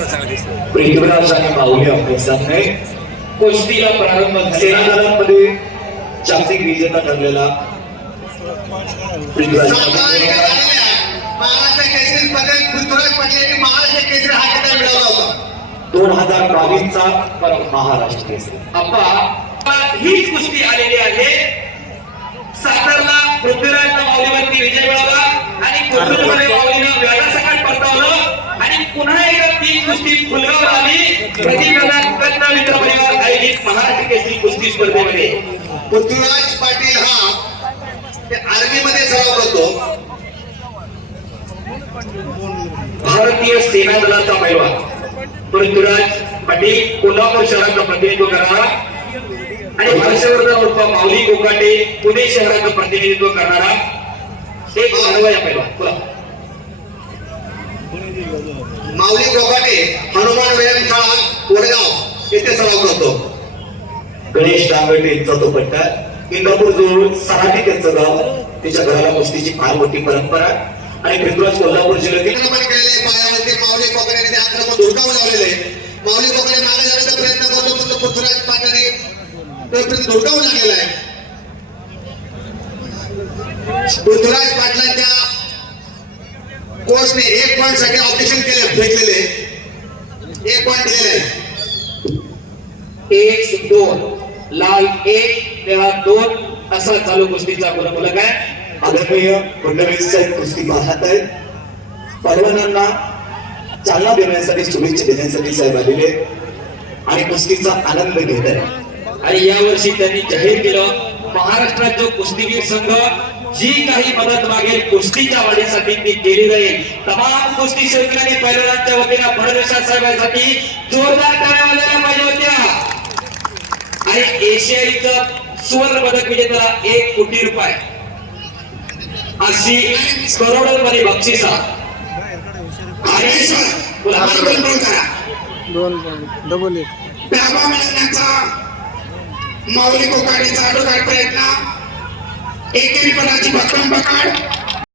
पृथ्वीराज आणि माऊली कुस्तीला प्रारंभ सेनादलांमध्ये जागतिक विजेता ठरलेला पृथ्वीराज महाराष्ट्र केसरी स्पर्धेत पृथ्वीराज पाटील यांनी महाराष्ट्र केसरी हा किताब मिळवला होता दोन हजार बावीसचा महाराष्ट्र केसरी अप्पा हीच कुस्ती आलेली आहे सातारला पृथ्वीराज माऊलीवरती विजय मिळवला आणि कुस्ती फुलगाव आली प्रतिप्रदान कन्ना मित्र परिवार आयोजित महाराष्ट्र केसरी कुस्ती स्पर्धेमध्ये. पृथ्वीराज पाटील हा ते आर्मीमध्ये सराव करतो. भारतीय सेना दलाचा पैलवान. पृथ्वीराज पाटील कोल्हापूर शहराचं प्रतिनिधित्व करणारा आणि हर्षवर्धन उर्फ माऊली कोकाटे पुणे शहराचं प्रतिनिधित्व करणारा एक मानव या पैलवान. माऊली कोकाटे हनुमान व्यायामशाळा कोरेगाव येथे सराव करतो. गणेश डांगटे यांचा तो पट्टा इंदापूर जवळ सराटी त्यांचं गाव त्याच्या घराला कुस्तीची फार मोठी परंपरा आणि पृथ्वीराज कोल्हापूर जिल्ह्यातील पायावरती माऊली कोकाटे ते आक्रमण धुडकावून लावलेले माऊली कोकाटे मागे जाण्याचा प्रयत्न करतो पण पृथ्वीराज पाटलाने तो धुडकावून लागलेला आहे. पृथ्वीराज पाटलांच्या कोचने एक पॉईंटसाठी ऑब्जेक्शन केले फेकलेले एक पॉईंट दिलेले आहे एक दोन. लाल एक निळा दोन. असा चालू कुस्तीचा गुणफलक आहे. आदरणीय फडणवीस साहेब कुस्ती पाहत आहेत. पैलवानांना चालना देण्यासाठी शुभेच्छा देण्यासाठी साहेब आलेले. आणि कुस्तीचा आनंद घेत आहे आणि यावर्षी त्यांनी जाहीर केलं महाराष्ट्रात जो कुस्तीगीर संघ जी काही मदत मागेल कुस्तीच्या वाढीसाठी ती केली जाईल. तमाम कुस्ती शौकीनांनी पैलवानांच्या वतीनं फडणवीस साहेबांसाठी जोरदार टाळ्या वाजायला पाहिजे होत्या. आणि एशियाईचं सुवर्ण पदक विजेत्याला एक कोटी रुपये. अशी करोडोमध्ये बक्षिसा. दोन डबल एक. माऊली कोकाडीचा अडोगाड प्रयत्न. एकेरी पदाची भक्कम पकड